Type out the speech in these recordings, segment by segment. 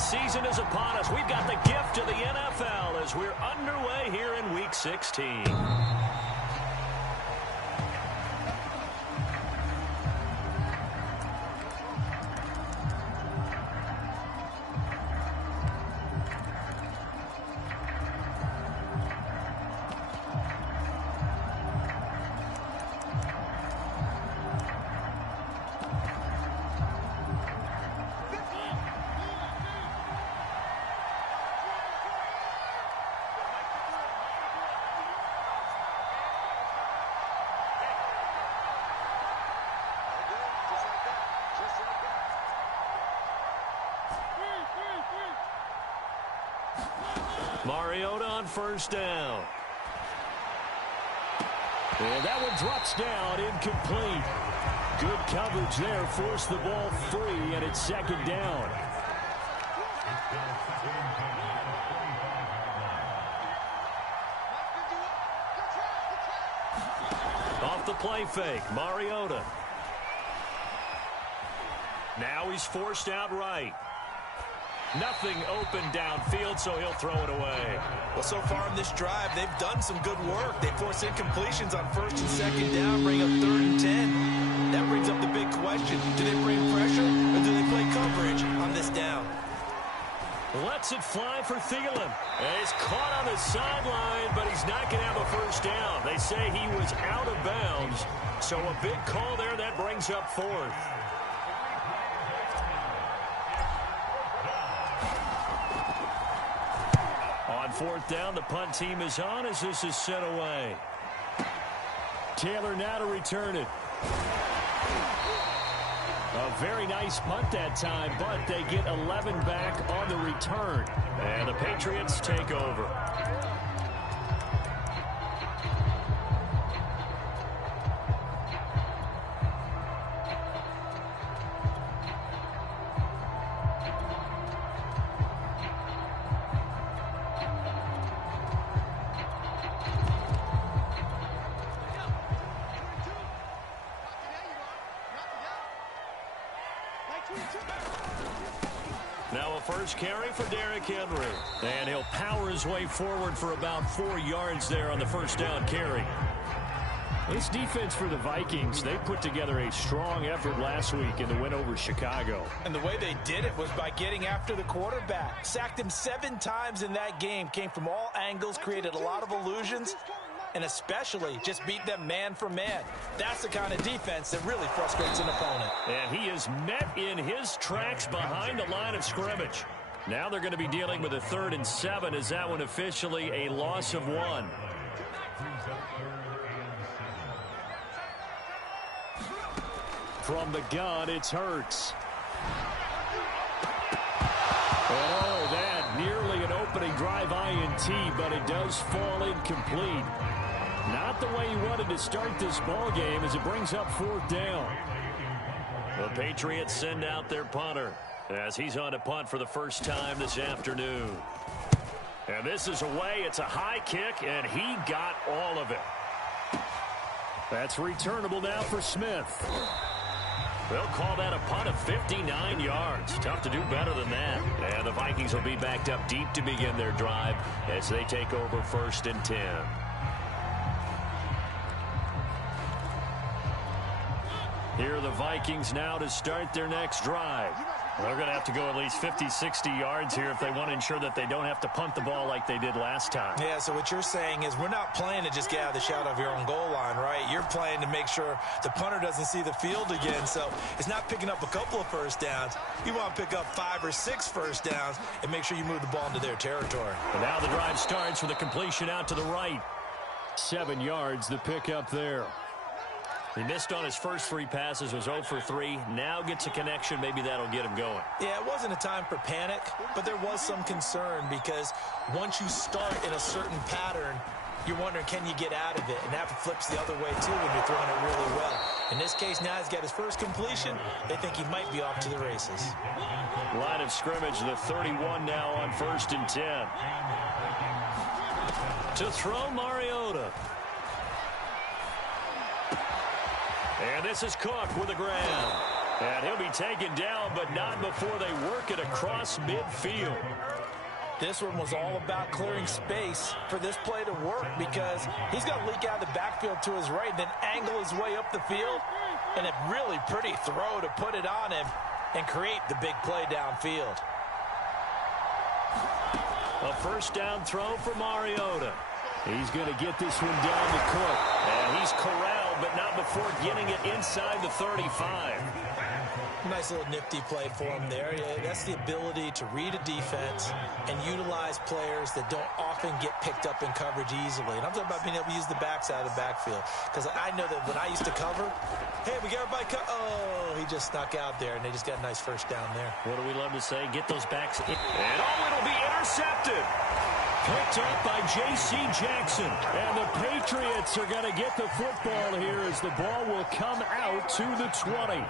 season is upon us. We've got the gift of the NFL as we're underway here in Week 16. Mariota on first down. And that one drops down, incomplete. Good coverage there, forced the ball free, and it's second down. Off the play fake, Mariota. Now he's forced out right. Nothing open downfield, so he'll throw it away. Well, so far in this drive, they've done some good work. They force incompletions on first and second down, bring up 3rd and 10. That brings up the big question. Do they bring pressure, or do they play coverage on this down? Lets it fly for Thielen. He's caught on the sideline, but he's not going to have a first down. They say he was out of bounds, so a big call there that brings up 4th. On 4th down, the punt team is on as this is sent away. Taylor now to return it. A very nice punt that time, but they get 11 back on the return. And the Patriots take over. Now a first carry for Derrick Henry. And he'll power his way forward for about 4 yards there on the first down carry. This defense for the Vikings, they put together a strong effort last week in the win over Chicago. And the way they did it was by getting after the quarterback. Sacked him 7 times in that game. Came from all angles, created a lot of illusions, and especially just beat them man for man. That's the kind of defense that really frustrates an opponent. And he is met in his tracks behind the line of scrimmage. Now they're going to be dealing with a 3rd and 7 as that one officially a loss of 1. From the gun, it's Hurts. Oh, that nearly an opening drive INT, but it does fall incomplete. Not the way he wanted to start this ball game as it brings up 4th down. The Patriots send out their punter as he's on to punt for the first time this afternoon. And this is away. It's a high kick, and he got all of it. That's returnable now for Smith. They'll call that a punt of 59 yards. Tough to do better than that. And the Vikings will be backed up deep to begin their drive as they take over 1st and 10. Here are the Vikings now to start their next drive. They're going to have to go at least 50, 60 yards here if they want to ensure that they don't have to punt the ball like they did last time. Yeah, so what you're saying is we're not playing to just get out of the shadow of your own goal line, right? You're playing to make sure the punter doesn't see the field again. So it's not picking up a couple of first downs. You want to pick up 5 or 6 first downs and make sure you move the ball into their territory. And now the drive starts with a completion out to the right. 7 yards, the pickup there. He missed on his first 3 passes, was 0 for 3. Now gets a connection. Maybe that'll get him going. Yeah, it wasn't a time for panic, but there was some concern because once you start in a certain pattern, you're wondering, can you get out of it? And that flips the other way, too, when you're throwing it really well. In this case, now he's got his first completion. They think he might be off to the races. Line of scrimmage, the 31 now on 1st and 10. To throw, Mariota. And this is Cook with a grab. And he'll be taken down, but not before they work it across midfield. This one was all about clearing space for this play to work because he's going to leak out of the backfield to his right, then angle his way up the field, and a really pretty throw to put it on him and create the big play downfield. A first down throw for Mariota. He's going to get this one down to Cook. And he's corralled, but not before getting it inside the 35. Nice little nifty play for him there. Yeah, that's the ability to read a defense and utilize players that don't often get picked up in coverage easily. And I'm talking about being able to use the backs out of the backfield. Because I know that when I used to cover, hey, we got everybody oh, he just snuck out there, and they just got a nice first down there. What do we love to say? Get those backs in. And it'll be intercepted. Picked up by J.C. Jackson. And the Patriots are going to get the football here as the ball will come out to the 20.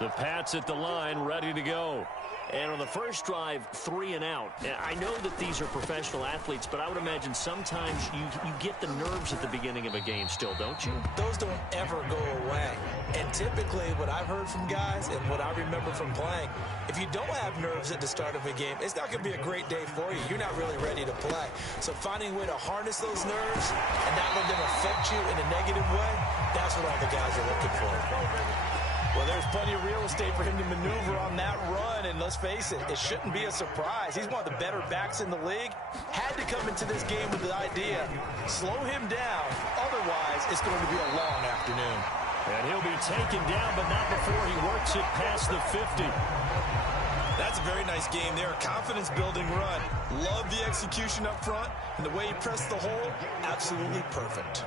The Pats at the line, ready to go. And on the first drive, 3 and out. I know that these are professional athletes, but I would imagine sometimes you get the nerves at the beginning of a game still, don't you? Those don't ever go away. And typically what I've heard from guys and what I remember from playing, if you don't have nerves at the start of a game, it's not going to be a great day for you. You're not really ready to play. So finding a way to harness those nerves and not let them affect you in a negative way, that's what all the guys are looking for. Well, there's plenty of real estate for him to maneuver on that run, and let's face it, it shouldn't be a surprise. He's one of the better backs in the league. Had to come into this game with the idea, slow him down, otherwise it's going to be a long afternoon. And he'll be taken down, but not before he works it past the 50. That's a very nice game there, confidence-building run. Love the execution up front, and the way he pressed the hole, absolutely perfect.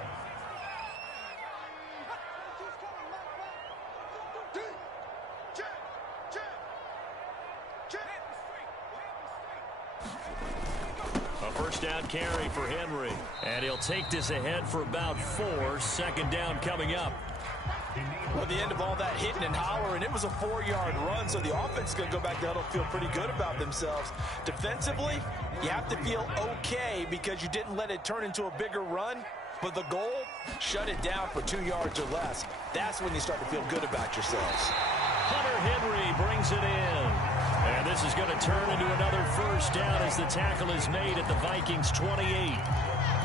First down carry for Henry. And he'll take this ahead for about 4. Second down coming up. Well, at the end of all that hitting and hollering, it was a 4-yard run, so the offense is going to go back to huddle, feel pretty good about themselves. Defensively, you have to feel okay because you didn't let it turn into a bigger run. But the goal, shut it down for 2 yards or less. That's when you start to feel good about yourselves. Hunter Henry brings it in. And this is going to turn into another first down as the tackle is made at the Vikings 28.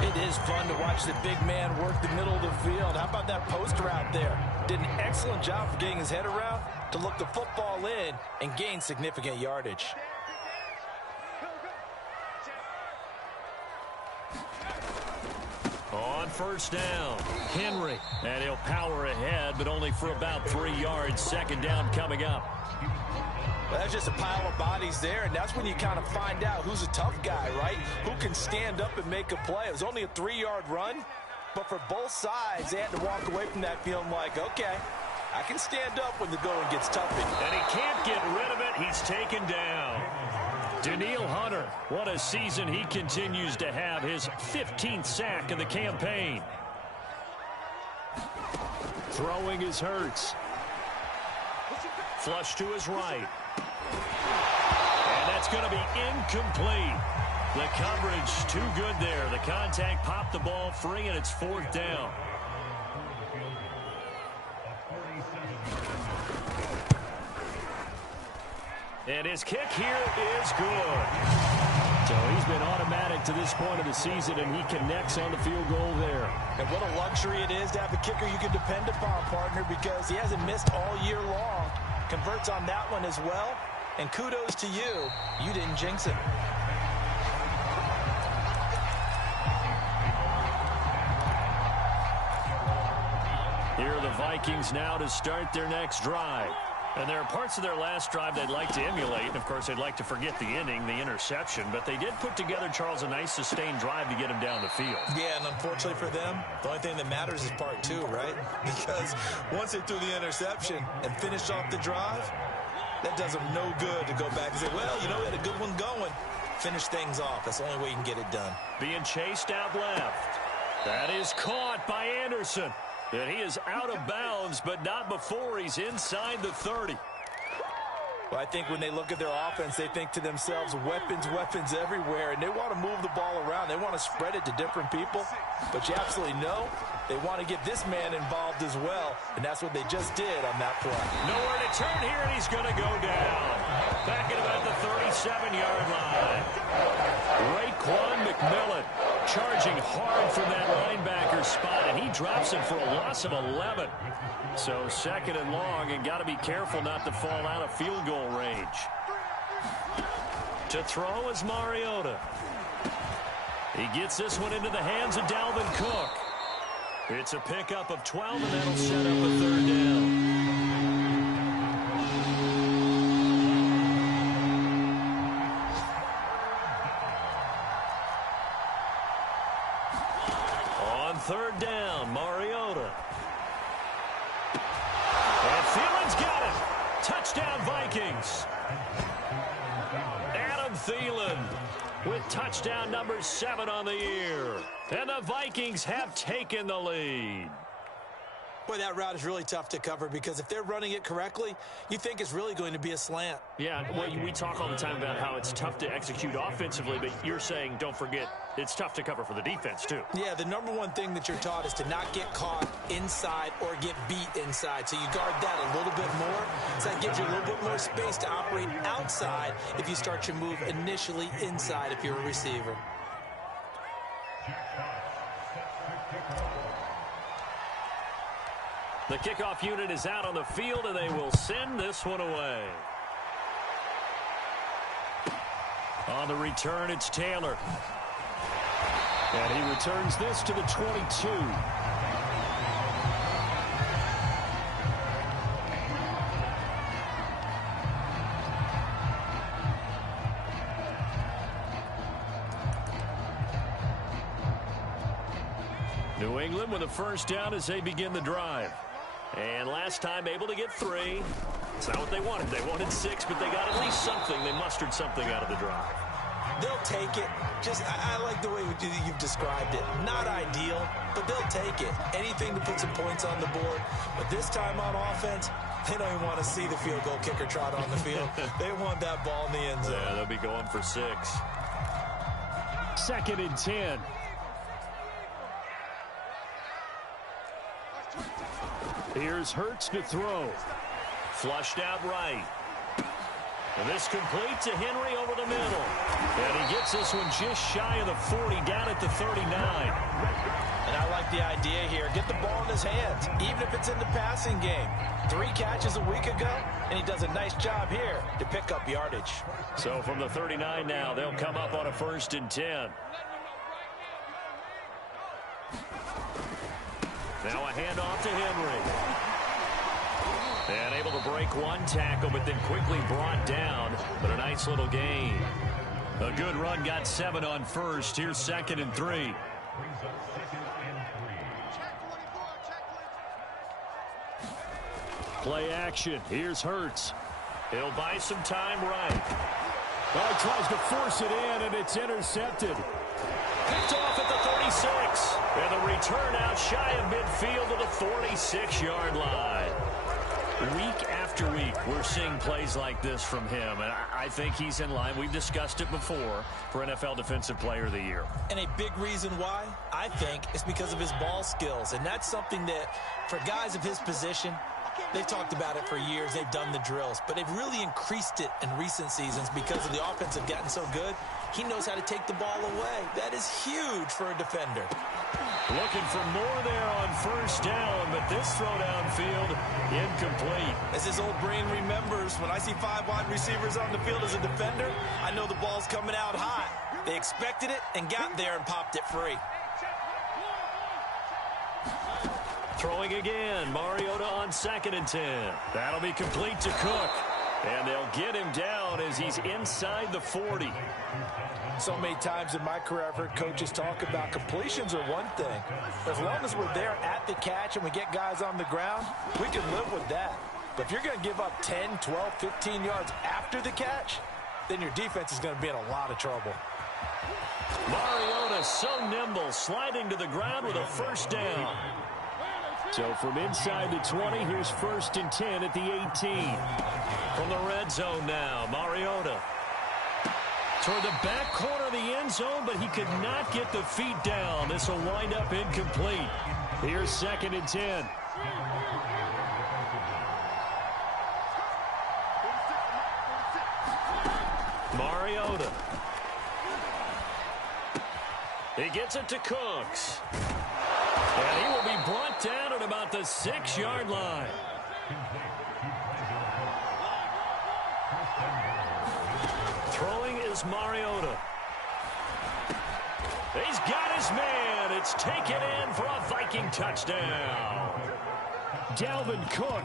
It is fun to watch the big man work the middle of the field. How about that post route there? Did an excellent job of getting his head around to look the football in and gain significant yardage. On first down, Henry. And he'll power ahead, but only for about 3 yards. Second down coming up. Well, that's just a pile of bodies there, and that's when you kind of find out who's a tough guy, right? Who can stand up and make a play. It was only a 3-yard run, but for both sides, they had to walk away from that feeling like, okay, I can stand up when the going gets tough. And he can't get rid of it. He's taken down. Danielle Hunter, what a season he continues to have. His 15th sack of the campaign. Throwing is Hurts. Flush to his right. And that's going to be incomplete. The coverage too good there. The contact popped the ball free, and it's 4th down. And his kick here is good. So he's been automatic to this point of the season, and he connects on the field goal there. And what a luxury it is to have a kicker you can depend upon, partner, because he hasn't missed all year long. Converts on that one as well. And kudos to you. You didn't jinx it. Here are the Vikings now to start their next drive. And there are parts of their last drive they'd like to emulate. And, of course, they'd like to forget the inning, the interception. But they did put together, Charles, a nice sustained drive to get him down the field. Yeah, and unfortunately for them, the only thing that matters is part 2, right? Because once they threw the interception and finished off the drive, that does them no good to go back and say, well, you know, we had a good one going. Finish things off. That's the only way you can get it done. Being chased out left. That is caught by Anderson. And he is out of bounds, but not before he's inside the 30. Well, I think when they look at their offense, they think to themselves, weapons, weapons everywhere, and they want to move the ball around. They want to spread it to different people, but you absolutely know they want to get this man involved as well, and that's what they just did on that play. Nowhere to turn here, and he's going to go down. Back at about the 37-yard line. Raekwon McMillan charging hard from that linebacker spot, and he drops him for a loss of 11. So second and long, and got to be careful not to fall out of field goal range. To throw is Mariota. He gets this one into the hands of Dalvin Cook. It's a pickup of 12, and that'll set up a third down. On third down, Mariota. And Thielen's got it. Touchdown, Vikings. Adam Thielen with touchdown number 7 on the year. And the Vikings have taken the lead. Boy, that route is really tough to cover because if they're running it correctly, you think it's really going to be a slant. Yeah, well, we talk all the time about how it's tough to execute offensively, but you're saying, don't forget, it's tough to cover for the defense, too. Yeah, the number one thing that you're taught is to not get caught inside or get beat inside. So you guard that a little bit more. So that gives you a little bit more space to operate outside if you start your move initially inside if you're a receiver. The kickoff unit is out on the field, and they will send this one away. On the return, it's Taylor. And he returns this to the 22. New England with a first down as they begin the drive. And last time able to get 3. It's not what they wanted. They wanted 6, but they got at least something. They mustered something out of the drive. They'll take it. I like the way you've described it. Not ideal, but they'll take it. Anything to put some points on the board. But this time on offense, they don't even want to see the field goal kicker trot on the field. They want that ball in the end zone. Yeah, they'll be going for 6. Second and 10. Here's Hurts to throw. Flushed out right. And this complete to Henry over the middle. And he gets this one just shy of the 40, down at the 39. And I like the idea here. Get the ball in his hands, even if it's in the passing game. 3 catches a week ago, and he does a nice job here to pick up yardage. So from the 39 now, they'll come up on a first and 10. Now a handoff to Henry. And able to break one tackle, but then quickly brought down. But a nice little gain. A good run, got 7 on first. Here's second and 3. Play action. Here's Hurts. He'll buy some time right. Well, he tries to force it in, and it's intercepted. Picked off at the 36. And the return out shy of midfield to the 46-yard line. Week after week, we're seeing plays like this from him, and I think he's in line. We've discussed it before for NFL Defensive Player of the Year. And a big reason why, I think, is because of his ball skills. And that's something that, for guys of his position, they've talked about it for years. They've done the drills. But they've really increased it in recent seasons because of the offense have gotten so good. He knows how to take the ball away. That is huge for a defender. Looking for more there on first down, but this throw downfield incomplete. As his old brain remembers, when I see 5 wide receivers on the field as a defender, I know the ball's coming out hot. They expected it and got there and popped it free. Throwing again, Mariota on second and 10. That'll be complete to Cook. And they'll get him down as he's inside the 40. So many times in my career I've heard coaches talk about completions are one thing. As long as we're there at the catch and we get guys on the ground, we can live with that. But if you're going to give up 10, 12, 15 yards after the catch, then your defense is going to be in a lot of trouble. Mariota so nimble, sliding to the ground with a first down. So from inside the 20, here's 1st and 10 at the 18. From the red zone now, Mariota. Toward the back corner of the end zone, but he could not get the feet down. This will wind up incomplete. Here's 2nd and 10. Mariota. He gets it to Cooks. And he will be brought down at about the 6-yard line. Throwing is Mariota. He's got his man. It's taken in for a Viking touchdown. Dalvin Cook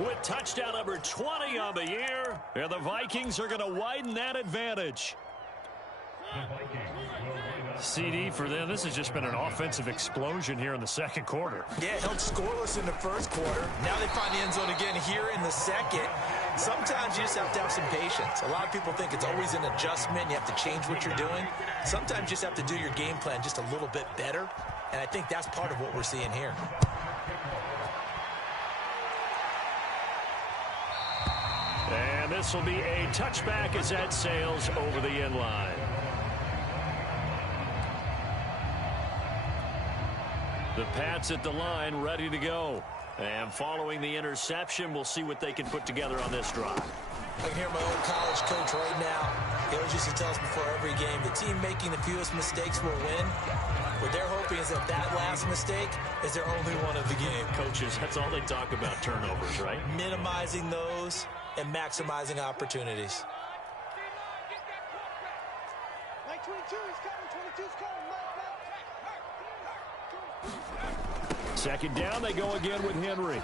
with touchdown number 20 on the year. And the Vikings are going to widen that advantage. CD for them, this has just been an offensive explosion here in the second quarter. Yeah, held scoreless in the first quarter. Now they find the end zone again here in the second. Sometimes you just have to have some patience. A lot of people think it's always an adjustment. You have to change what you're doing. Sometimes you just have to do your game plan just a little bit better. And I think that's part of what we're seeing here. And this will be a touchback as that sails over the end line. The Pats at the line, ready to go. And following the interception, we'll see what they can put together on this drive. I can hear my old college coach right now. He always used to tell us before every game, the team making the fewest mistakes will win. What they're hoping is that that last mistake is their only one of the game. Coaches, that's all they talk about, turnovers, right? Minimizing those and maximizing opportunities. 22 is coming, 22 is coming. 2nd down, they go again with Henry.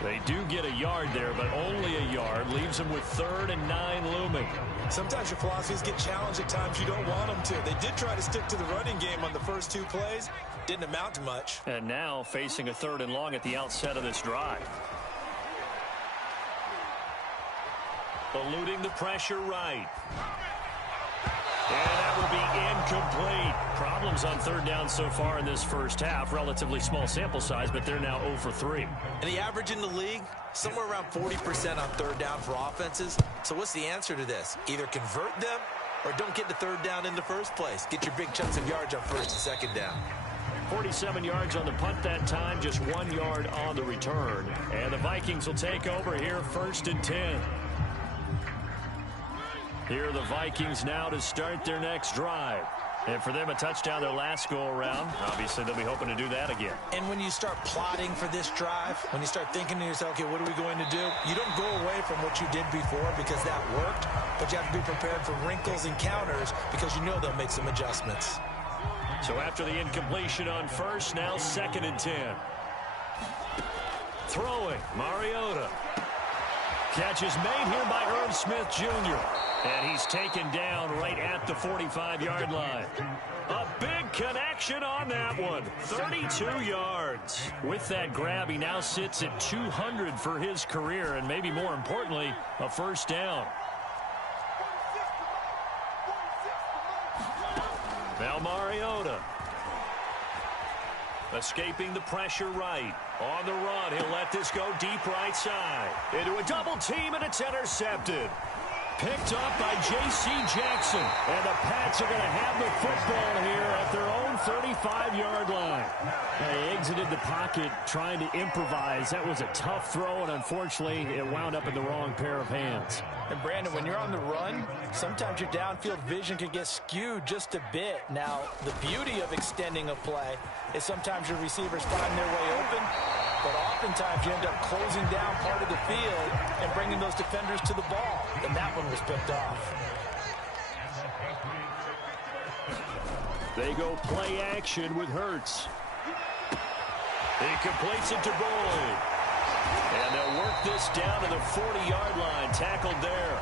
They do get a yard there, but only a yard. Leaves them with 3rd and 9 looming. Sometimes your philosophies get challenged at times you don't want them to. They did try to stick to the running game on the first 2 plays. Didn't amount to much. And now facing a 3rd and long at the outset of this drive. Eluding the pressure right. And that will be incomplete. Problems on 3rd down so far in this first half. Relatively small sample size, but they're now 0 for 3. And the average in the league, somewhere around 40% on 3rd down for offenses. So what's the answer to this? Either convert them or don't get the 3rd down in the first place. Get your big chunks of yards on 1st and 2nd down. 47 yards on the punt that time, just 1 yard on the return. And the Vikings will take over here, 1st and 10. Here are the Vikings now to start their next drive. And for them, a touchdown their last go-around. Obviously, they'll be hoping to do that again. And when you start plotting for this drive, when you start thinking to yourself, okay, what are we going to do? You don't go away from what you did before because that worked, but you have to be prepared for wrinkles and counters because you know they'll make some adjustments. So after the incompletion on 1st, now 2nd and 10. Throwing, Mariota. Catch is made here by Irv Smith Jr. And he's taken down right at the 45-yard line. A big connection on that one. 32 yards. With that grab, he now sits at 200 for his career, and maybe more importantly, a 1st down. Now Mariota. Escaping the pressure right. On the run, he'll let this go deep right side. Into a double team, and it's intercepted. Picked up by J.C. Jackson. And the Pats are going to have the football here at their own 35-yard line. They exited the pocket trying to improvise. That was a tough throw, and unfortunately, it wound up in the wrong pair of hands. And Brandon, when you're on the run, sometimes your downfield vision can get skewed just a bit. Now, the beauty of extending a play is sometimes your receivers find their way open, but oftentimes you end up closing down part of the field and bringing those defenders to the ball. And that one was picked off. They go play action with Hurts. He completes it to Boyd. And they'll work this down to the 40-yard line. Tackled there.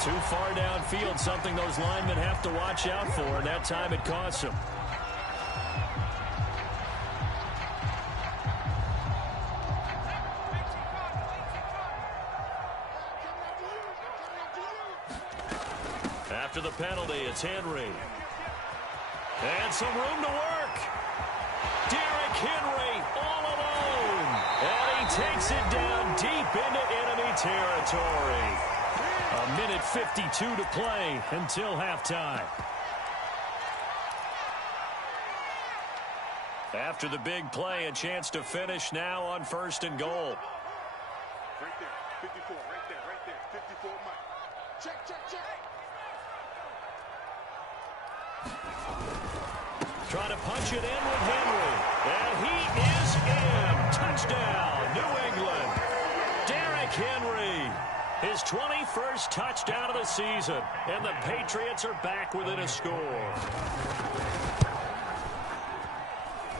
Too far downfield, something those linemen have to watch out for, and that time it costs them. After the penalty, it's Henry. And some room to work. Derrick Henry all alone. And he takes it down deep into enemy territory. A minute 52 to play until halftime. After the big play, a chance to finish now on 1st and goal. Right there, 54, right there, 54, Mike. Check, check, check. Trying to punch it in with Henry. And he is in. Touchdown, New England. Derrick Henry. His 21st touchdown of the season. And the Patriots are back within a score.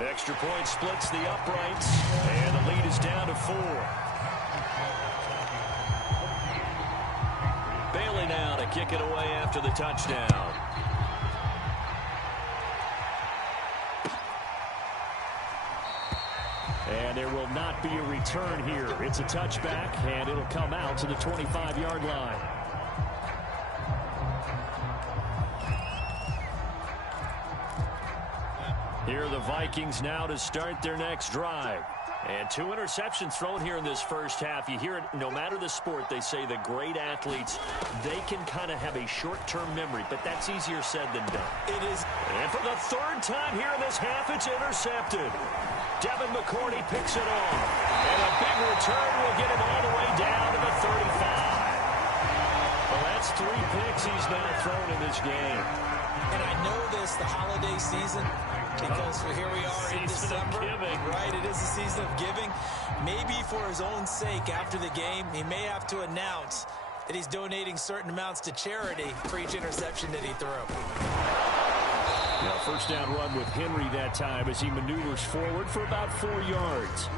Extra point splits the uprights. And the lead is down to 4. Bailey now to kick it away after the touchdown. And there will not be a return here. It's a touchback, and it'll come out to the 25-yard line. Here are the Vikings now to start their next drive. And 2 interceptions thrown here in this first half. You hear it, no matter the sport, they say the great athletes, they can kind of have a short-term memory, but that's easier said than done. It is. And for the 3rd time here in this half, it's intercepted. Devin McCourty picks it off. And a big return will get him all the way down to the 35. Well, that's 3 picks he's now thrown in this game. And I know this, the holiday season, because here we are in December. Right, it is the season of giving. Maybe for his own sake, after the game, he may have to announce that he's donating certain amounts to charity for each interception that he threw. Now, 1st down run with Henry that time as he maneuvers forward for about 4 yards.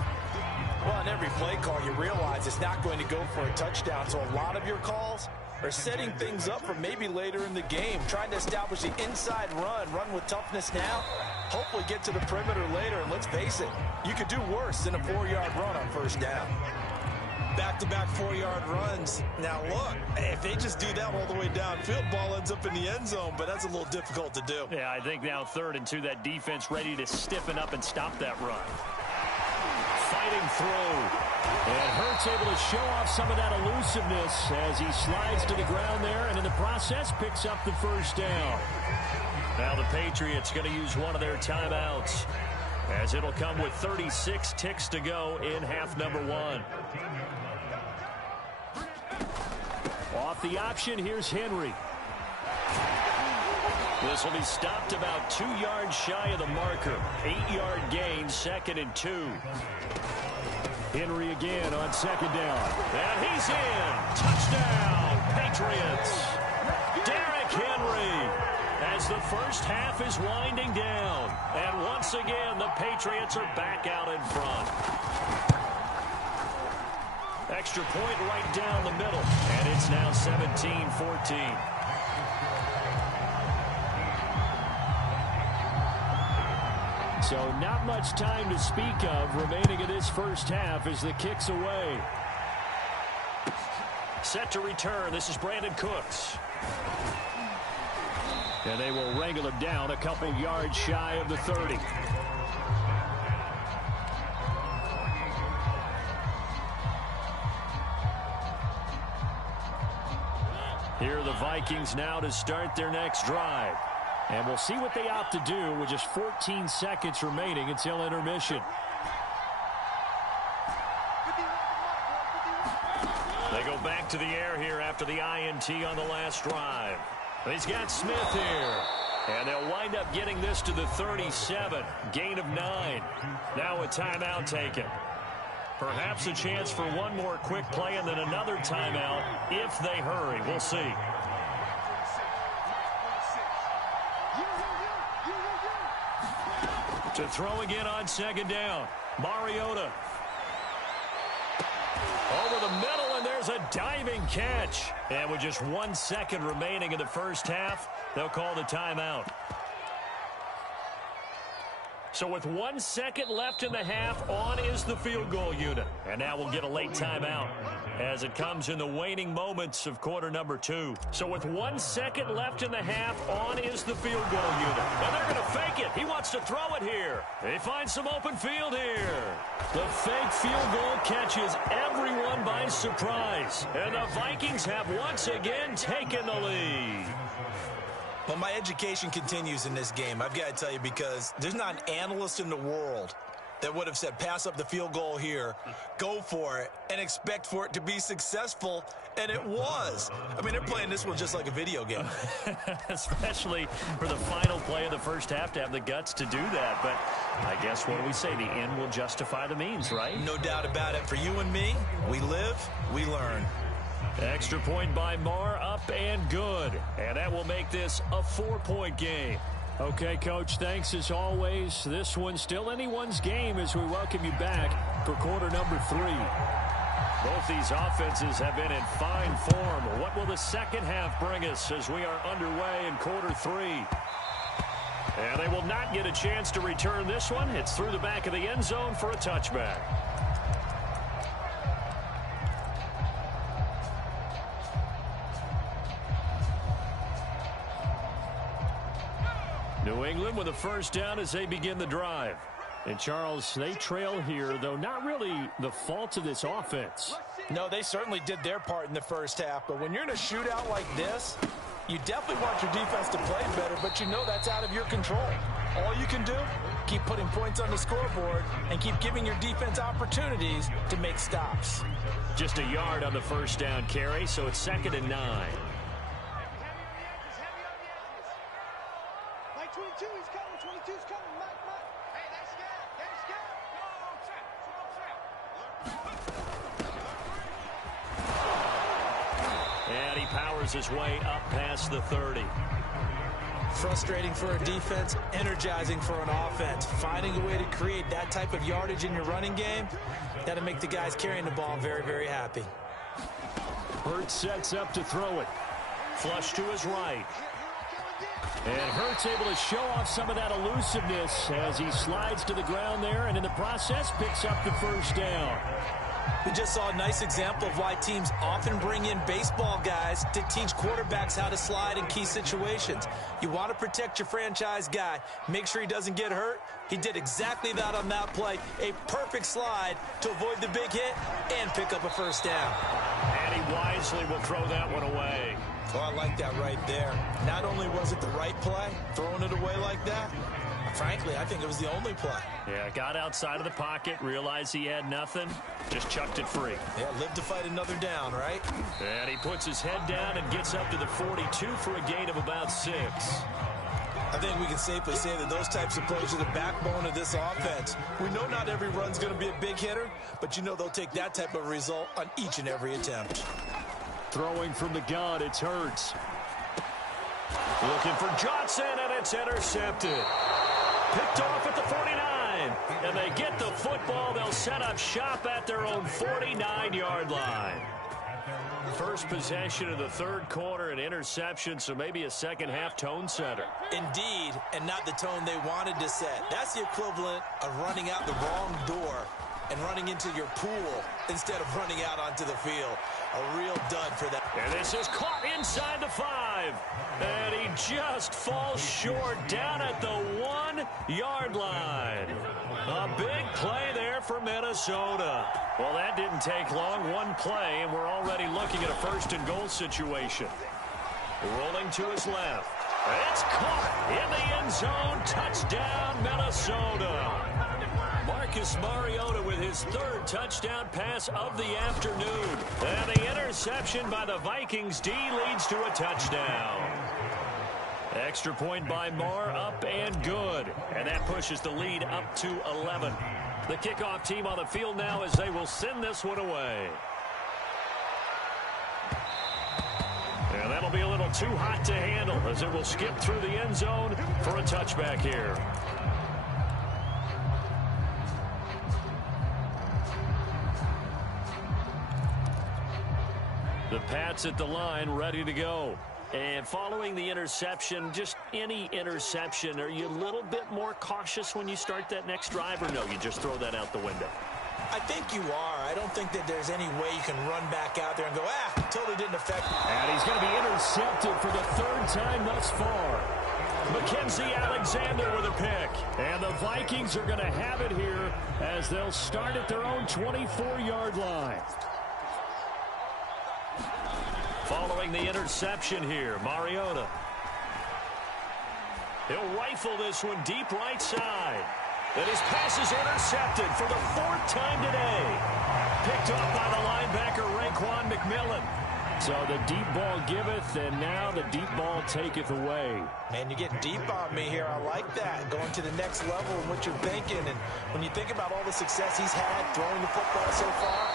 Well, on every play call, you realize it's not going to go for a touchdown, so a lot of your calls are setting things up for maybe later in the game, trying to establish the inside run with toughness now, hopefully get to the perimeter later, and let's face it, you could do worse than a 4-yard run on 1st down. Back-to-back 4-yard runs. Now, look, if they just do that all the way downfield, ball ends up in the end zone, but that's a little difficult to do. Yeah, I think now 3rd and 2, that defense ready to stiffen up and stop that run. Fighting through. And Hurts able to show off some of that elusiveness as he slides to the ground there, and in the process picks up the 1st down. Now the Patriots going to use one of their timeouts, as it'll come with 36 ticks to go in half number 1. Off the option, here's Henry. This will be stopped about 2 yards shy of the marker. 8-yard gain, 2nd and 2. Henry again on 2nd down. And he's in. Touchdown, Patriots. Derrick Henry as the first half is winding down. And once again, the Patriots are back out in front. Extra point right down the middle. And it's now 17-14. So not much time to speak of remaining in this first half as the kick's away. Set to return. This is Brandon Cooks. And they will wrangle him down a couple yards shy of the 30. Here are the Vikings now to start their next drive. And we'll see what they opt to do with just 14 seconds remaining until intermission. They go back to the air here after the INT on the last drive. He's got Smith here. And they'll wind up getting this to the 37. Gain of 9. Now a timeout taken. Perhaps a chance for one more quick play and then another timeout if they hurry. We'll see. To throw again on 2nd down. Mariota. Over the middle, and there's a diving catch. And with just 1 second remaining in the first half, they'll call the timeout. So with 1 second left in the half, on is the field goal unit. And now we'll get a late timeout as it comes in the waning moments of quarter number 2. So with 1 second left in the half, on is the field goal unit. And they're going to fake it. He wants to throw it here. They find some open field here. The fake field goal catches everyone by surprise. And the Vikings have once again taken the lead. Well, my education continues in this game, I've got to tell you, because there's not an analyst in the world that would have said pass up the field goal here, go for it, and expect for it to be successful, and it was. I mean, they're playing this one just like a video game. Especially for the final play of the first half to have the guts to do that. But I guess what do we say? The end will justify the means, right? No doubt about it. For you and me, we live, we learn. Extra point by Marr, up and good. And that will make this a 4-point game. Okay, Coach, thanks as always. This one's still anyone's game as we welcome you back for quarter number 3. Both these offenses have been in fine form. What will the second half bring us as we are underway in quarter 3? And they will not get a chance to return this one. It's through the back of the end zone for a touchback. New England with a first down as they begin the drive. And, Charles, they trail here, though not really the fault of this offense. No, they certainly did their part in the first half. But when you're in a shootout like this, you definitely want your defense to play better, but you know that's out of your control. All you can do, keep putting points on the scoreboard and keep giving your defense opportunities to make stops. Just a yard on the first down carry, so it's 2nd and 9. 22, he's coming. 22's coming. Mike. Hey, that's good. And he powers his way up past the 30. Frustrating for a defense, energizing for an offense. Finding a way to create that type of yardage in your running game, that'll make the guys carrying the ball very, very happy. Hurts sets up to throw it. Flush to his right. And Hurts able to show off some of that elusiveness as he slides to the ground there, and in the process picks up the first down. We just saw a nice example of why teams often bring in baseball guys to teach quarterbacks how to slide in key situations. You want to protect your franchise guy. Make sure he doesn't get hurt. He did exactly that on that play. A perfect slide to avoid the big hit and pick up a first down. And he wisely will throw that one away. Oh, I like that right there. Not only was it the right play, throwing it away like that, frankly, I think it was the only play. Yeah, got outside of the pocket, realized he had nothing, just chucked it free. Yeah, live to fight another down, right? And he puts his head down and gets up to the 42 for a gain of about 6. I think we can safely say that those types of plays are the backbone of this offense. We know not every run's going to be a big hitter, but you know they'll take that type of result on each and every attempt. Throwing from the gun, it's Hurts. Looking for Johnson, and it's intercepted. Picked off at the 49. And they get the football. They'll set up shop at their own 49-yard line. First possession of the third quarter, an interception, so maybe a second-half tone setter. Indeed, and not the tone they wanted to set. That's the equivalent of running out the wrong door and running into your pool instead of running out onto the field. A real dud for that. And this is caught inside the 5. And he just falls short down at the 1-yard line. A big play there for Minnesota. Well, that didn't take long. One play, and we're already looking at a first-and-goal situation. Rolling to his left. It's caught in the end zone. Touchdown, Minnesota. Marcus Mariota with his third touchdown pass of the afternoon. And the interception by the Vikings D leads to a touchdown. Extra point by Marr, up and good. And that pushes the lead up to 11. The kickoff team on the field now as they will send this one away. And that'll be a little too hot to handle as it will skip through the end zone for a touchback here. The Pats at the line, ready to go. And following the interception, just any interception, are you a little bit more cautious when you start that next drive, or no, you just throw that out the window? I think you are. I don't think that there's any way you can run back out there and go, totally didn't affect me. And he's going to be intercepted for the third time thus far. Mackenzie Alexander with a pick. And the Vikings are going to have it here as they'll start at their own 24-yard line. Following the interception here, Mariota. He'll rifle this one deep right side. And his pass is intercepted for the fourth time today. Picked up by the linebacker, Raekwon McMillan. So the deep ball giveth, and now the deep ball taketh away. Man, you're getting deep on me here. I like that. Going to the next level in what you're thinking. And when you think about all the success he's had throwing the football so far,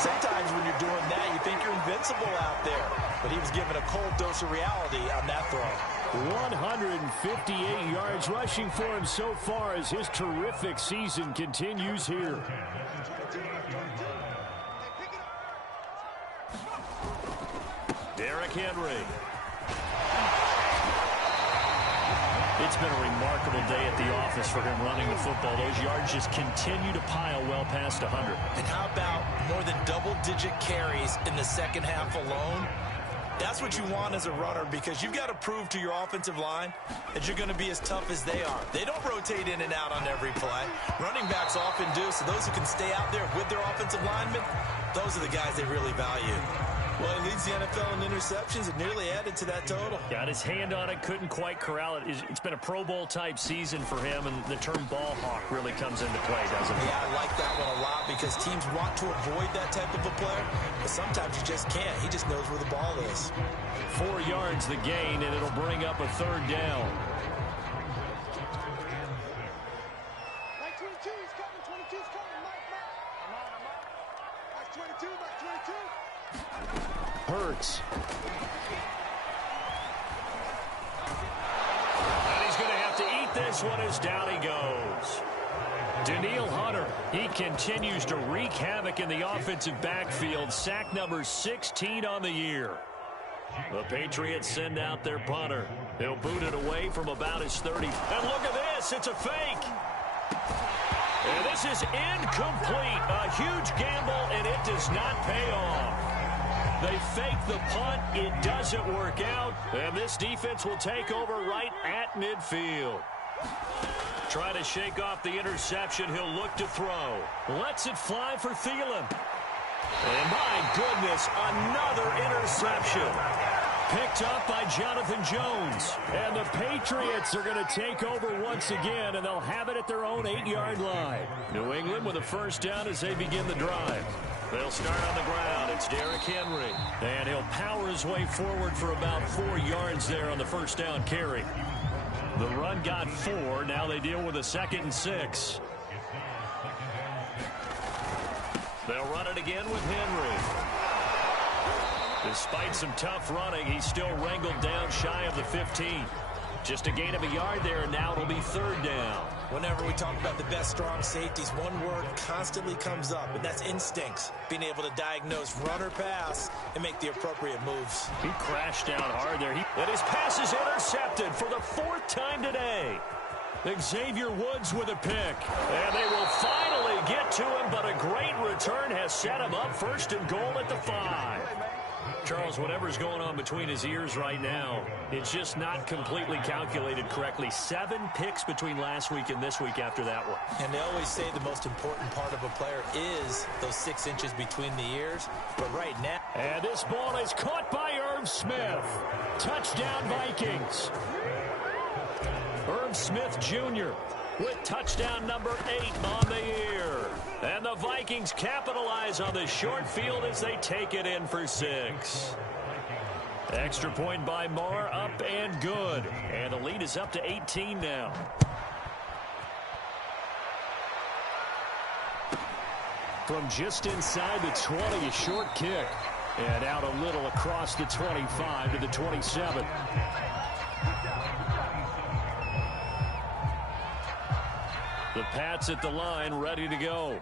sometimes when you're doing that, you think you're invincible out there. But he was given a cold dose of reality on that throw. 158 yards rushing for him so far as his terrific season continues here. Derrick Henry. It's been a remarkable day at the office for him running the football. Those yards just continue to pile well past 100. And how about more than double-digit carries in the second half alone? That's what you want as a runner, because you've got to prove to your offensive line that you're going to be as tough as they are. They don't rotate in and out on every play. Running backs often do, so those who can stay out there with their offensive linemen, those are the guys they really value. Well, he leads the NFL in interceptions and nearly added to that total. Got his hand on it, couldn't quite corral it. It's been a Pro Bowl-type season for him, and the term ball hawk really comes into play, doesn't it? Yeah, I like that one a lot because teams want to avoid that type of a player, but sometimes you just can't. He just knows where the ball is. 4 yards the gain, and it'll bring up a third down. Mike 22, he's coming. 22's coming. Mike. Mike 22, Mike 22. Hurts. And he's going to have to eat this one as down he goes. Danielle Hunter, he continues to wreak havoc in the offensive backfield. Sack number 16 on the year. The Patriots send out their punter. He'll boot it away from about his 30. And look at this, it's a fake. And this is incomplete. A huge gamble, and it does not pay off. They fake the punt. It doesn't work out. And this defense will take over right at midfield. Trying to shake off the interception. He'll look to throw. Lets it fly for Thielen. And my goodness, another interception. Picked up by Jonathan Jones. And the Patriots are going to take over once again, and they'll have it at their own 8-yard line. New England with a first down as they begin the drive. They'll start on the ground. It's Derrick Henry. And he'll power his way forward for about 4 yards there on the first down carry. The run got 4. Now they deal with a 2nd and 6. They'll run it again with Henry. Despite some tough running, he's still wrangled down shy of the 15. Just a gain of a yard there, and now it'll be third down. Whenever we talk about the best strong safeties, one word constantly comes up, and that's instincts. Being able to diagnose run or pass and make the appropriate moves. He crashed down hard there. And his pass is intercepted for the 4th time today. Xavier Woods with a pick. And they will finally get to him, but a great return has set him up 1st and goal at the 5. Charles, whatever's going on between his ears right now, it's just not completely calculated correctly. 7 picks between last week and this week after that one. And they always say the most important part of a player is those 6 inches between the ears. But right now... And this ball is caught by Irv Smith. Touchdown, Vikings. Irv Smith Jr. with touchdown number 8 on the year. And the Vikings capitalize on the short field as they take it in for 6. Extra point by Marr, up and good. And the lead is up to 18 now. From just inside the 20, a short kick. And out a little across the 25 to the 27. The Pats at the line, ready to go.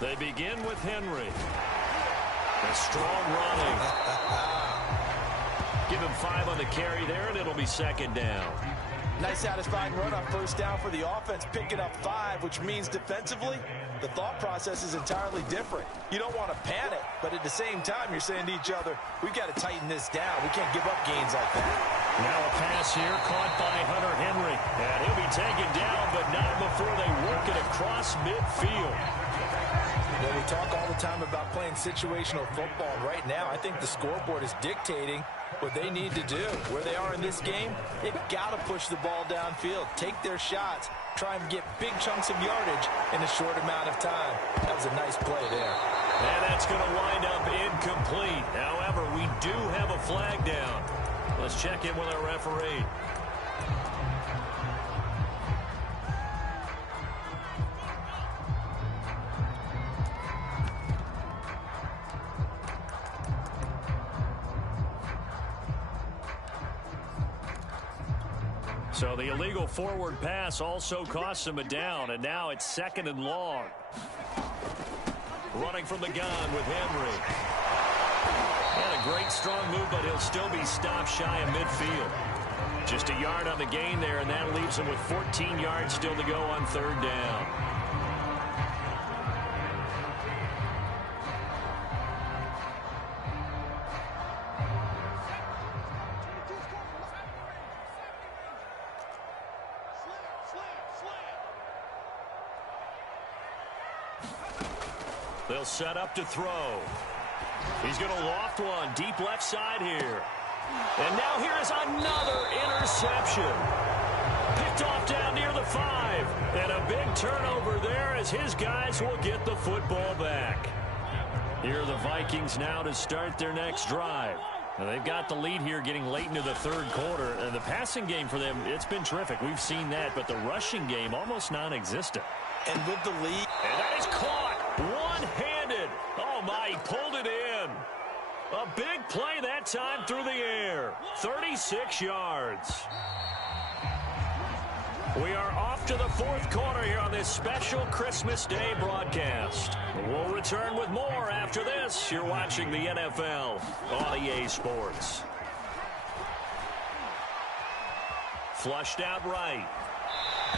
They begin with Henry. A strong running. Give him 5 on the carry there, and it'll be second down. Nice satisfying run on first down for the offense, picking up 5, which means defensively, the thought process is entirely different. You don't want to panic, but at the same time, you're saying to each other, we've got to tighten this down. We can't give up gains like that. Now a pass here caught by Hunter Henry. And he'll be taken down, but not before they work it across midfield. Well, we talk all the time about playing situational football. Right now, I think the scoreboard is dictating what they need to do. Where they are in this game, they've got to push the ball downfield, take their shots, try and get big chunks of yardage in a short amount of time. That was a nice play there. And that's going to wind up incomplete. However, we do have a flag down. Let's check in with our referee. So the illegal forward pass also costs him a down, and now it's 2nd and long. Running from the gun with Henry. And a great strong move, but he'll still be stopped shy of midfield. Just a yard on the gain there, and that leaves him with 14 yards still to go on 3rd down. They'll set up to throw. He's going to loft one deep left side here. And now here is another interception. Picked off down near the 5. And a big turnover there as his guys will get the football back. Here are the Vikings now to start their next drive. Now they've got the lead here getting late into the 3rd quarter. And the passing game for them, it's been terrific. We've seen that, but the rushing game almost non-existent. And with the lead. And that is caught. One-handed. Oh, my, he pulled it in. A big play that time through the air. 36 yards. We are off to the 4th quarter here on this special Christmas Day broadcast. We'll return with more after this. You're watching the NFL on EA Sports. Flushed out right.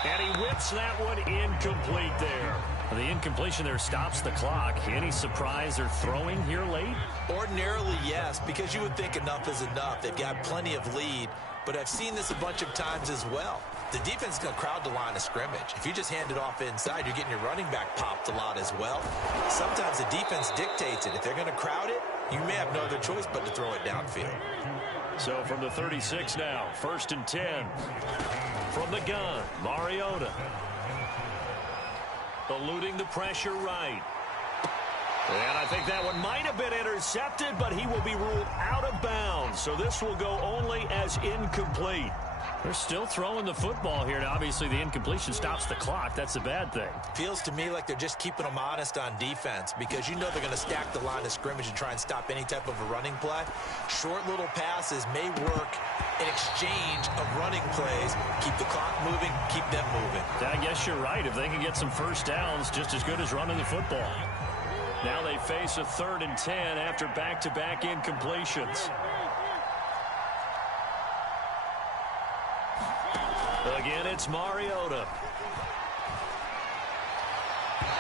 And he whips that one incomplete there. The incompletion there stops the clock. Any surprise they're throwing here late? Ordinarily, yes, because you would think enough is enough. They've got plenty of lead, but I've seen this a bunch of times as well. The defense is going to crowd the line of scrimmage. If you just hand it off inside, you're getting your running back popped a lot as well. Sometimes the defense dictates it. If they're going to crowd it, you may have no other choice but to throw it downfield. So from the 36 now, 1st and 10. From the gun, Mariota. Eluding the pressure right. And I think that one might have been intercepted, but he will be ruled out of bounds. So this will go only as incomplete. They're still throwing the football here. Now, obviously, the incompletion stops the clock. That's a bad thing. Feels to me like they're just keeping them honest on defense because you know they're going to stack the line of scrimmage and try and stop any type of a running play. Short little passes may work in exchange of running plays. Keep the clock moving, keep them moving. I guess you're right. If they can get some first downs, just as good as running the football. Now they face a 3rd and 10 after back-to-back incompletions. Again, it's Mariota.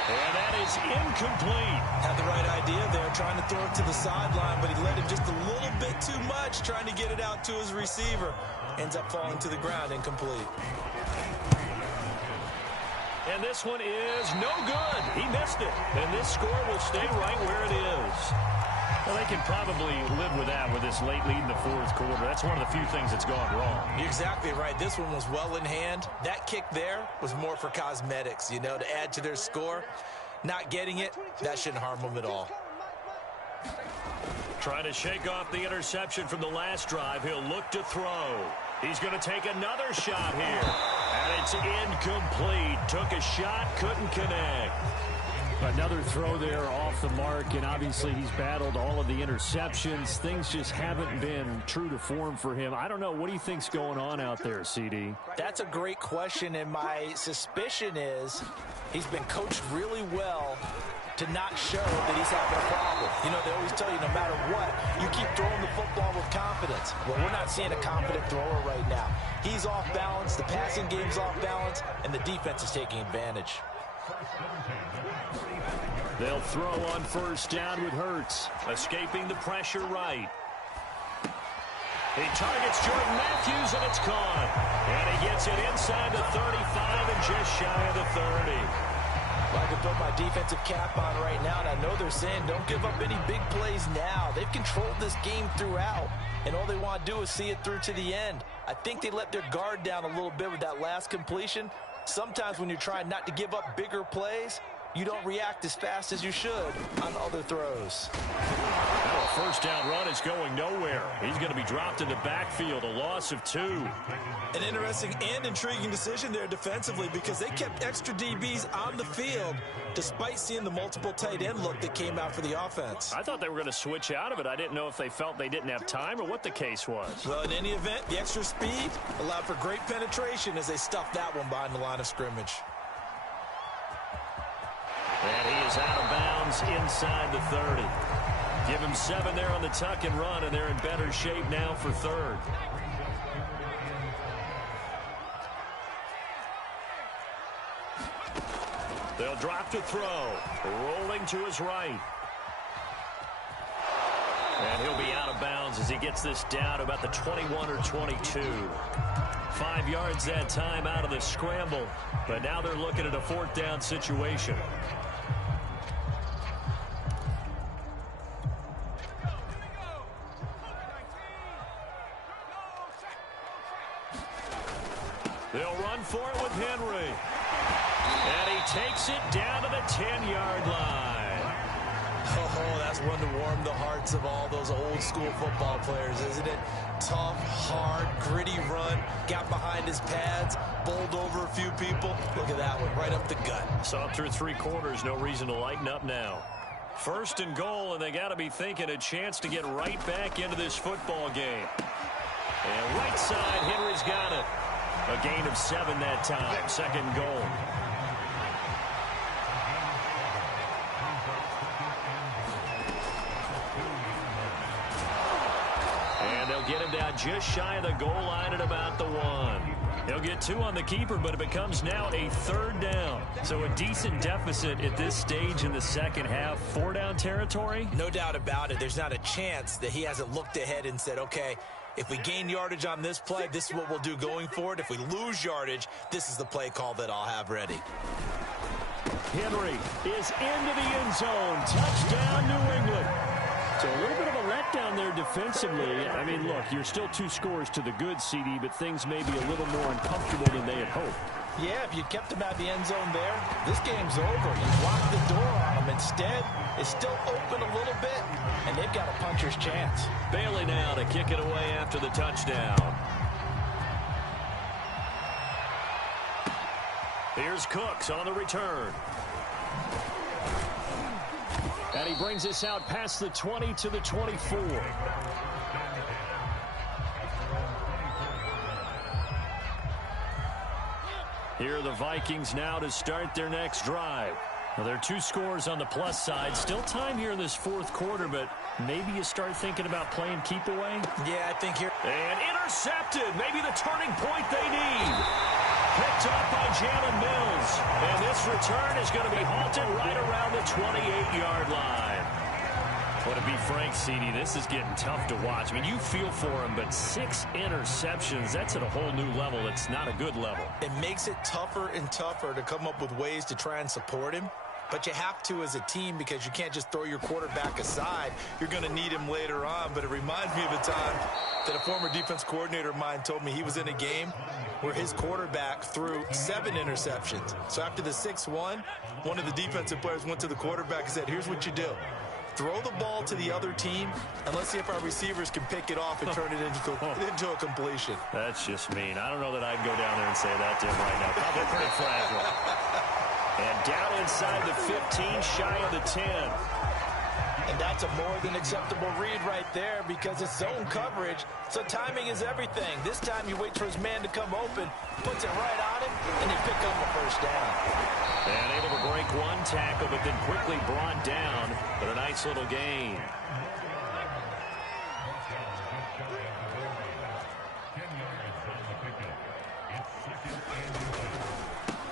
And that is incomplete. Had the right idea there, trying to throw it to the sideline, but he let him just a little bit too much, trying to get it out to his receiver. Ends up falling to the ground, incomplete. And this one is no good. He missed it. And this score will stay right where it is. Well, they can probably live with that with this late lead in the 4th quarter. That's one of the few things that's gone wrong. You're exactly right. This one was well in hand. That kick there was more for cosmetics, you know, to add to their score. Not getting it, that shouldn't harm them at all. Trying to shake off the interception from the last drive. He'll look to throw. He's going to take another shot here. And it's incomplete. Took a shot, couldn't connect. Another throw there off the mark, and obviously he's battled all of the interceptions. Things just haven't been true to form for him. I don't know. What do you think's going on out there, CD? That's a great question, and my suspicion is he's been coached really well to not show that he's having a problem. You know, they always tell you no matter what, you keep throwing the football with confidence. Well, we're not seeing a confident thrower right now. He's off balance, the passing game's off balance, and the defense is taking advantage. They'll throw on first down with Hurts, escaping the pressure right. He targets Jordan Matthews, and it's caught. And he gets it inside the 35 and just shy of the 30. Well, I can put my defensive cap on right now, and I know they're saying don't give up any big plays now. They've controlled this game throughout, and all they want to do is see it through to the end. I think they let their guard down a little bit with that last completion. Sometimes when you're trying not to give up bigger plays, you don't react as fast as you should on other throws. Now a first down run is going nowhere. He's going to be dropped in the backfield, a loss of 2. An interesting and intriguing decision there defensively because they kept extra DBs on the field despite seeing the multiple tight end look that came out for the offense. I thought they were going to switch out of it. I didn't know if they felt they didn't have time or what the case was. Well, in any event, the extra speed allowed for great penetration as they stuffed that one behind the line of scrimmage. And he is out of bounds inside the 30. Give him 7 there on the tuck and run, and they're in better shape now for third. They'll drop to throw. Rolling to his right. And he'll be out of bounds as he gets this down about the 21 or 22. 5 yards that time out of the scramble. But now they're looking at a fourth down situation. They'll run for it with Henry. And he takes it down to the 10-yard line. Oh, that's one to warm the hearts of all those old school football players, isn't it? Tough, hard, gritty run, got behind his pads, bowled over a few people. Look at that one, right up the gut. Saw through 3 quarters, no reason to lighten up now. First and goal, and they got to be thinking a chance to get right back into this football game. And right side, Henry's got it. A gain of 7 that time, second goal. And they'll get him down just shy of the goal line at about the 1. He'll get 2 on the keeper, but it becomes now a third down. So a decent deficit at this stage in the second half. 4-down territory? No doubt about it. There's not a chance that he hasn't looked ahead and said, okay, if we gain yardage on this play, this is what we'll do going forward. If we lose yardage, this is the play call that I'll have ready. Henry is into the end zone. Touchdown, New England. So a little bit of a letdown there defensively. I mean, look, you're still 2 scores to the good, CD, but things may be a little more uncomfortable than they had hoped. Yeah, if you kept him at the end zone there, this game's over. You locked the door on him. Instead, it's still open a little bit, and they've got a puncher's chance. Bailey now to kick it away after the touchdown. Here's Cooks on the return. And he brings us out past the 20 to the 24. Here are the Vikings now to start their next drive. Well, there are 2 scores on the plus side. Still time here in this fourth quarter, but maybe you start thinking about playing keep away. Yeah, I think here. And intercepted. Maybe the turning point they need. Picked up by Jalen Mills. And this return is going to be halted right around the 28-yard line. But to be frank, CD, this is getting tough to watch. I mean, you feel for him, but 6 interceptions, that's at a whole new level. It's not a good level. It makes it tougher and tougher to come up with ways to try and support him. But you have to as a team because you can't just throw your quarterback aside. You're going to need him later on. But it reminds me of a time that a former defense coordinator of mine told me he was in a game where his quarterback threw 7 interceptions. So after the 6-1, one of the defensive players went to the quarterback and said, here's what you do. Throw the ball to the other team, and let's see if our receivers can pick it off and turn it into a completion. That's just mean. I don't know that I'd go down there and say that to him right now. Probably pretty fragile. And down inside the 15, shy of the 10. And that's a more than acceptable read right there because it's zone coverage, so timing is everything. This time you wait for his man to come open, puts it right on him, and they pick up the first down. And able to break one tackle, but then quickly brought down. But a nice little gain.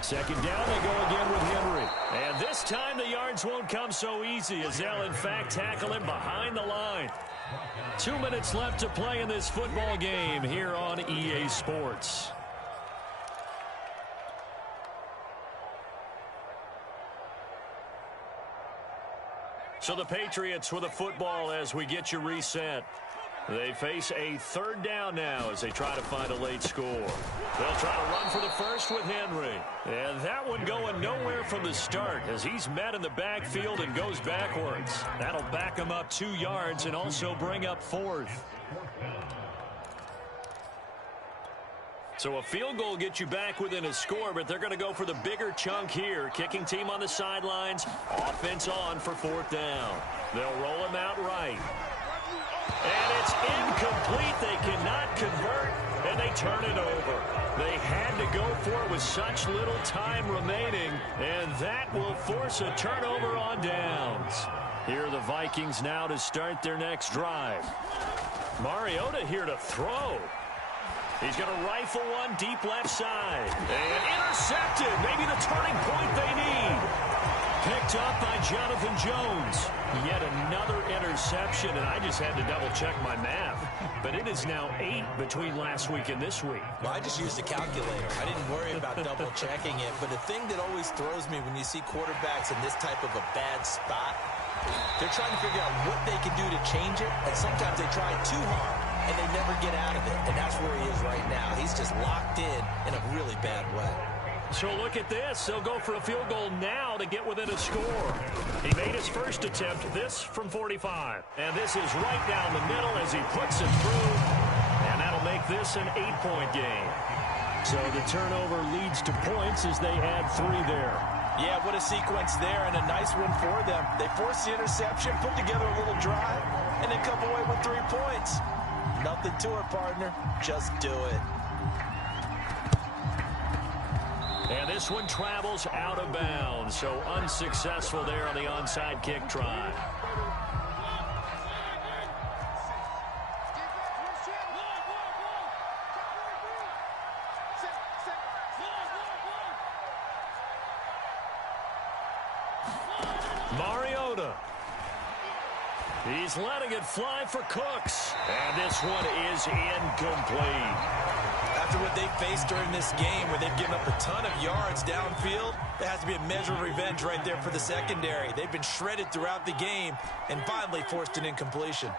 Second down, they go again with Henry. And this time the yards won't come so easy as they'll, in fact, tackle him behind the line. 2 minutes left to play in this football game here on EA Sports. So the Patriots with a football as we get you reset. They face a third down now as they try to find a late score. They'll try to run for the first with Henry. And that one going nowhere from the start as he's met in the backfield and goes backwards. That'll back him up 2 yards and also bring up 4th. So a field goal gets you back within a score, but they're going to go for the bigger chunk here. Kicking team on the sidelines. Offense on for 4th down. They'll roll him out right. And it's incomplete. They cannot convert, and they turn it over. They had to go for it with such little time remaining, and that will force a turnover on downs. Here are the Vikings now to start their next drive. Mariota here to throw. He's going to rifle one deep left side. And intercepted. Maybe the turning point they need. Picked up by Jonathan Jones. Yet another interception, and I just had to double-check my math. But it is now 8 between last week and this week. Well, I just used a calculator. I didn't worry about double-checking it. But the thing that always throws me when you see quarterbacks in this type of a bad spot, they're trying to figure out what they can do to change it, and sometimes they try too hard, and they never get out of it. And that's where he is right now. He's just locked in a really bad way. So look at this. They'll go for a field goal now to get within a score. He made his first attempt, this from 45. And this is right down the middle as he puts it through. And that'll make this an 8-point game. So the turnover leads to points as they add 3 there. Yeah, what a sequence there, and a nice one for them. They forced the interception, put together a little drive, and then come away with 3 points. Nothing to it, partner. Just do it. And this one travels out of bounds, so unsuccessful there on the onside kick try. Mariota. He's letting it fly for Cooks. And this one is incomplete. After what they faced during this game where they've given up a ton of yards downfield, there has to be a measure of revenge right there for the secondary. They've been shredded throughout the game and finally forced an incompletion.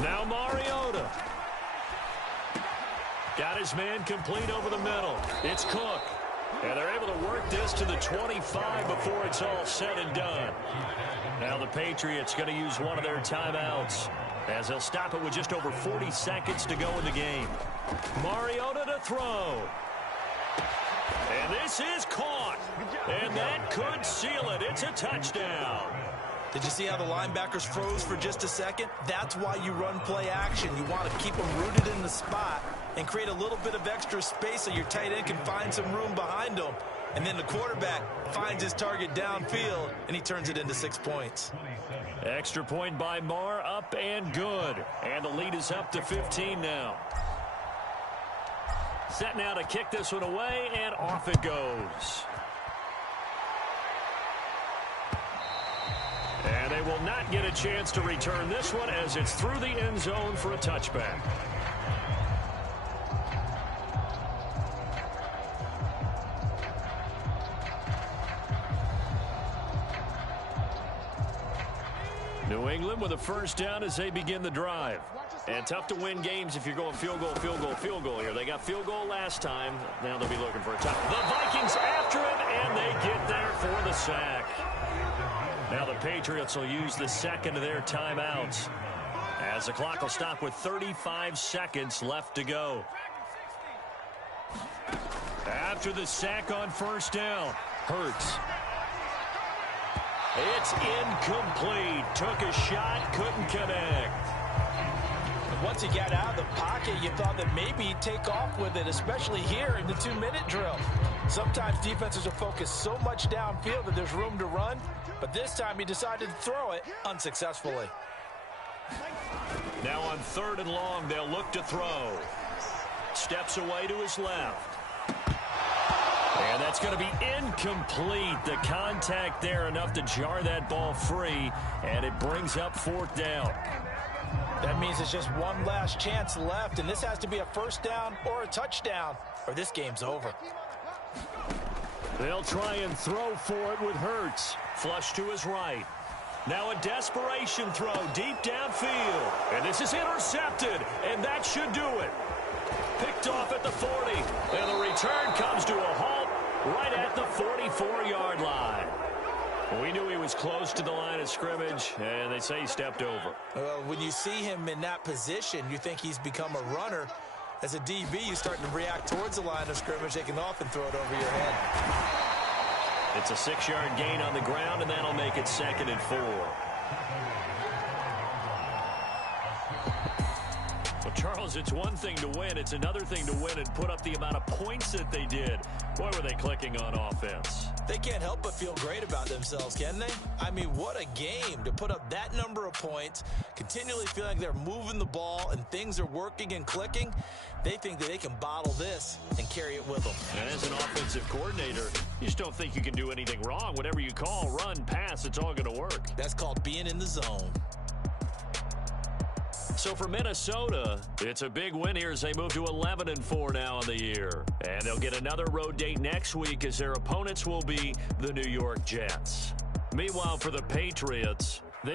Now Mariota. Got his man complete over the middle. It's Cook. And they're able to work this to the 25 before it's all said and done. Now the Patriots going to use one of their timeouts as they'll stop it with just over 40 seconds to go in the game. Mariota to throw. And this is caught. And that could seal it. It's a touchdown. Did you see how the linebackers froze for just a second? That's why you run play action. You want to keep them rooted in the spot and create a little bit of extra space so your tight end can find some room behind them. And then the quarterback finds his target downfield, and he turns it into 6 points. Extra point by Marr, up and good. And the lead is up to 15 now. Set now to kick this one away, and off it goes. And they will not get a chance to return this one as it's through the end zone for a touchback. New England with a first down as they begin the drive. And tough to win games if you're going field goal, field goal, field goal here. They got field goal last time. Now they'll be looking for a touchdown. The Vikings after it, and they get there for the sack. Now the Patriots will use the second of their timeouts as the clock will stop with 35 seconds left to go. After the sack on first down, Hurts. It's incomplete. Took a shot, couldn't connect. once he got out of the pocket, you thought that maybe he'd take off with it, especially here in the 2-minute drill. Sometimes defenses are focused so much downfield that there's room to run, but this time he decided to throw it unsuccessfully. Now on 3rd and long, they'll look to throw. Steps away to his left. And that's going to be incomplete. The contact there enough to jar that ball free, and it brings up 4th down. That means it's just one last chance left, and this has to be a 1st down or a touchdown, or this game's over. They'll try and throw for it with Hurts. Flush to his right. Now a desperation throw deep downfield. And this is intercepted, and that should do it. Picked off at the 40, and the return comes to a halt right at the 44-yard line. We knew he was close to the line of scrimmage, and they say he stepped over. Well, when you see him in that position, you think he's become a runner. As a DB, you start to react towards the line of scrimmage. They can often throw it over your head. It's a 6-yard gain on the ground, and that'll make it 2nd and 4. Well, Charles, it's one thing to win. It's another thing to win and put up the amount of points that they did. Boy, were they clicking on offense. They can't help but feel great about themselves, can they? I mean, what a game to put up that number of points, continually feeling like they're moving the ball and things are working and clicking. They think that they can bottle this and carry it with them. And as an offensive coordinator, you just don't think you can do anything wrong. Whatever you call, run, pass, it's all going to work. That's called being in the zone. So for Minnesota, it's a big win here as they move to 11-4 now on the year. And they'll get another road date next week as their opponents will be the New York Jets. Meanwhile, for the Patriots,